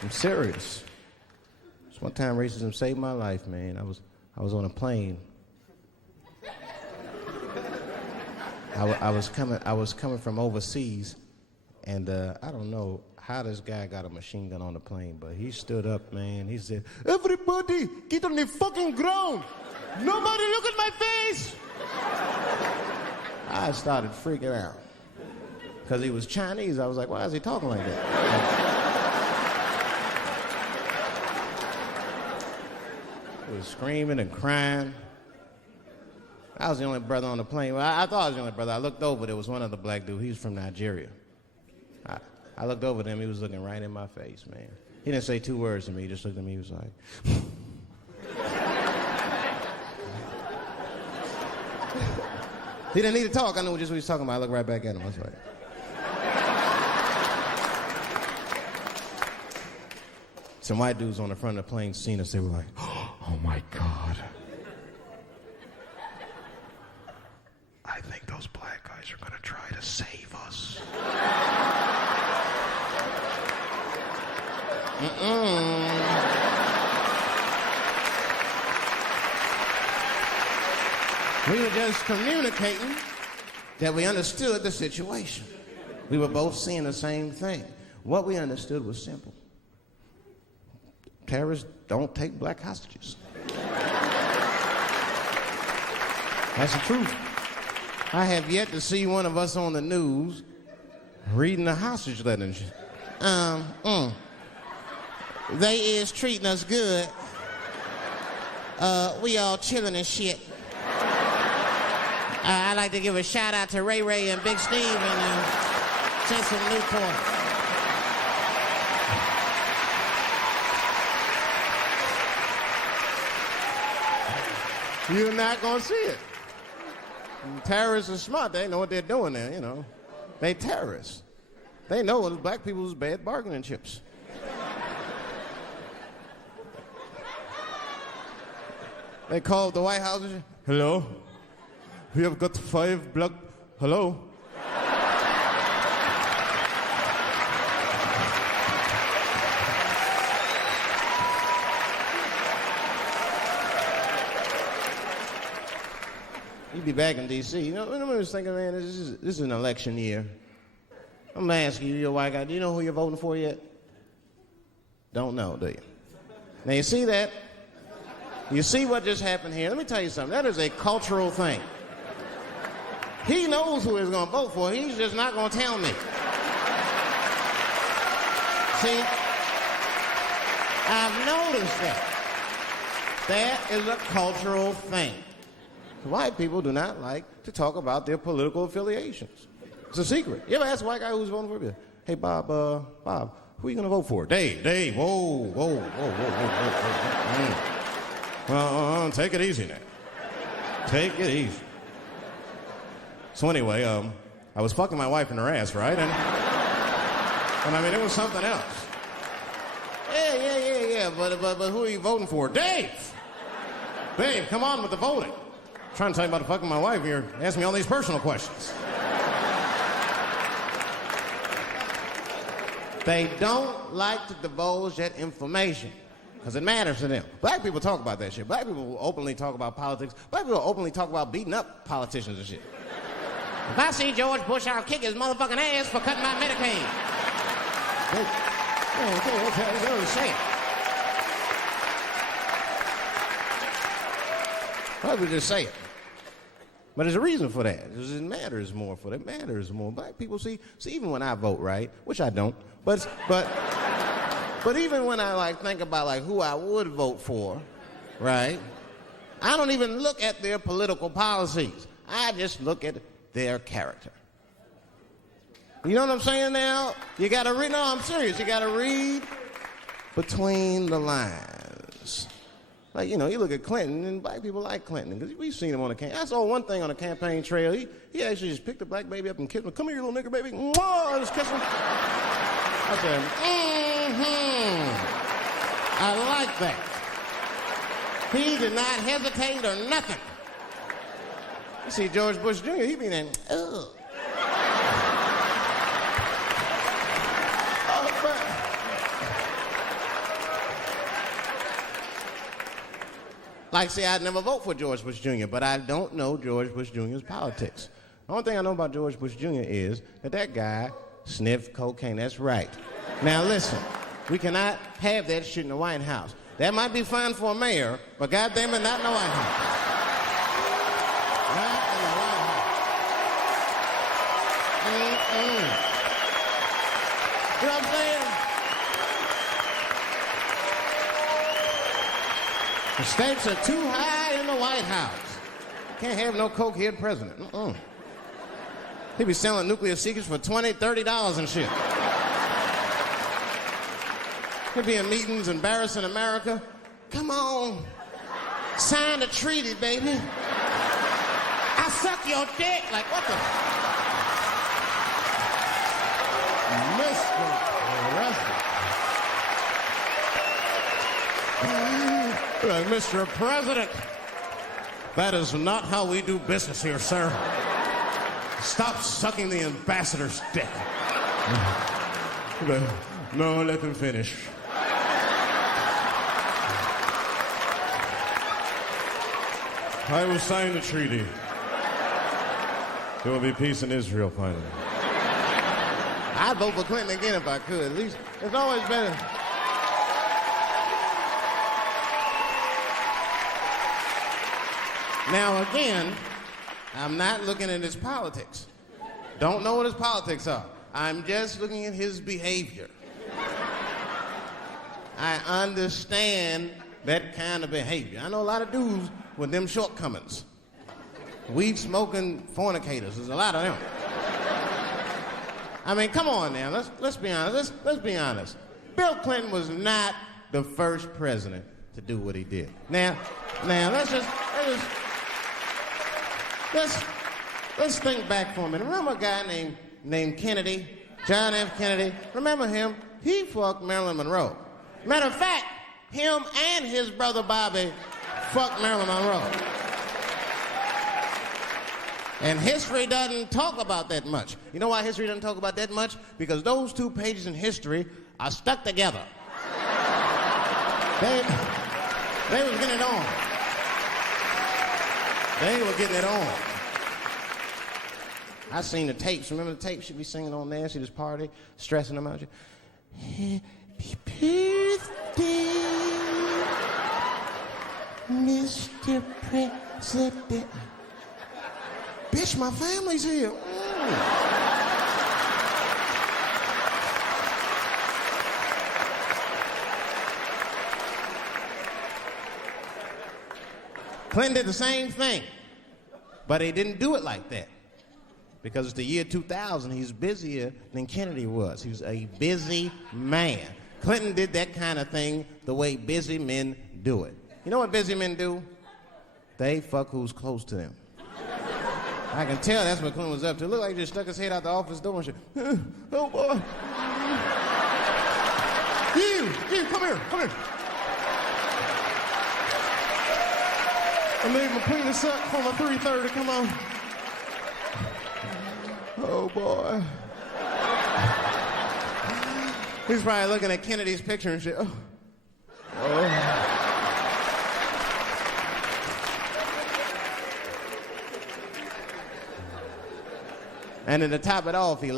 I'm serious. This one time racism saved my life, man. I was on a plane. I was coming from overseas, and I don't know how this guy got a machine gun on the plane, but he stood up, man. He said, "Everybody, get on the fucking ground. Nobody look at my face." I started freaking out. Because he was Chinese, I was like, why is he talking like that? He was screaming and crying. I was the only brother on the plane. Well, I thought I was the only brother. I looked over, there was one other black dude. He was from Nigeria. I looked over at him, he was looking right in my face, man. He didn't say two words to me, he just looked at me, he was like... He didn't need to talk, I knew just what he was talking about. I looked right back at him, I was like... Some white dudes on the front of the plane seen us, they were like, "Oh my God. I think those black guys are gonna try to save us." We were just communicating that we understood the situation. We were both seeing the same thing. What we understood was simple. Terrorists don't take black hostages. That's the truth. I have yet to see one of us on the news reading a hostage letter and shit. They is treating us good. We all chilling and shit. I'd like to give a shout out to Ray Ray and Big Steve and Central Newport. You're not gonna see it. Terrorists are smart. They know what they're doing there, you know. They terrorists. They know black people's bad bargaining chips. They called the White House and said, "Hello? We have got 5 black... Hello?" You'd be back in D.C. You know, I was thinking, man, this is an election year. I'm gonna ask you, you're a white guy, do you know who you're voting for yet? Don't know, do you? Now, you see that? You see what just happened here? Let me tell you something. That is a cultural thing. He knows who he's gonna vote for. He's just not gonna tell me. See? I've noticed that. That is a cultural thing. White people do not like to talk about their political affiliations. It's a secret. You ever ask a white guy who's voting for you? "Hey, Bob, who are you going to vote for?" Dave, whoa. Well, take it easy now. Take it easy. So anyway, I was fucking my wife in her ass, right? And I mean, it was something else. Yeah, but who are you voting for? Dave, come on with the voting. I'm trying to tell you about fucking my wife, you're asking me all these personal questions. They don't like to divulge that information because it matters to them. Black people talk about that shit. Black people will openly talk about politics. Black people will openly talk about beating up politicians and shit. If I see George Bush, I'll kick his motherfucking ass for cutting my Medicaid. Okay, you don't say it. Why would we just say it? But there's a reason for that. Because it matters more for them. It matters more. Black people see, even when I vote, right? Which I don't. But even when I think about who I would vote for, right? I don't even look at their political policies. I just look at their character. You know what I'm saying now? You gotta read, no, I'm serious. You gotta read between the lines. You look at Clinton, and black people like Clinton, because we've seen him on the campaign. I saw one thing on the campaign trail. He actually just picked a black baby up and kissed him. "Come here, you little nigger baby." Mwah, just kissed him. I said, I like that. He did not hesitate or nothing. You see George Bush Jr., he be there, ugh. Like, say, I'd never vote for George Bush Jr., but I don't know George Bush Jr.'s politics. The only thing I know about George Bush Jr. is that guy sniffed cocaine. That's right. Now, listen, we cannot have that shit in the White House. That might be fine for a mayor, but goddamn it, not in the White House. Not in the White House. You know what I'm saying? The stakes are too high in the White House. Can't have no coke-head president. He be selling nuclear secrets for $20, $30 and shit. He'll be in meetings embarrassing America. Come on. Sign the treaty, baby. I suck your dick. Like, what the? Mr. President. Like, Mr. President, that is not how we do business here, sir. Stop sucking the ambassador's dick. No, let him finish. I will sign the treaty. There will be peace in Israel finally. I'd vote for Clinton again if I could. At least it's always better. Now again, I'm not looking at his politics. Don't know what his politics are. I'm just looking at his behavior. I understand that kind of behavior. I know a lot of dudes with them shortcomings. Weed-smoking fornicators. There's a lot of them. I mean, come on now. Let's be honest. Let's be honest. Bill Clinton was not the first president to do what he did. Now, let's think back for a minute. Remember a guy named Kennedy, John F. Kennedy? Remember him? He fucked Marilyn Monroe. Matter of fact, him and his brother Bobby fucked Marilyn Monroe. And history doesn't talk about that much. You know why history doesn't talk about that much? Because those two pages in history are stuck together. They was getting it on. They were getting it on. I seen the tapes. Remember the tapes? She'd be singing on there. See this party, stressing them out. Happy birthday, Mr. President. Bitch, my family's here. Clinton did the same thing, but he didn't do it like that. Because it's the year 2000, he's busier than Kennedy was. He was a busy man. Clinton did that kind of thing the way busy men do it. You know what busy men do? They fuck who's close to them. I can tell that's what Clinton was up to. It looked like he just stuck his head out the office door and shit. Oh, boy. You, come here. I made my penis up for my 3:30, come on. Oh, boy. He's probably looking at Kennedy's picture and shit. Oh. And then to top it off, he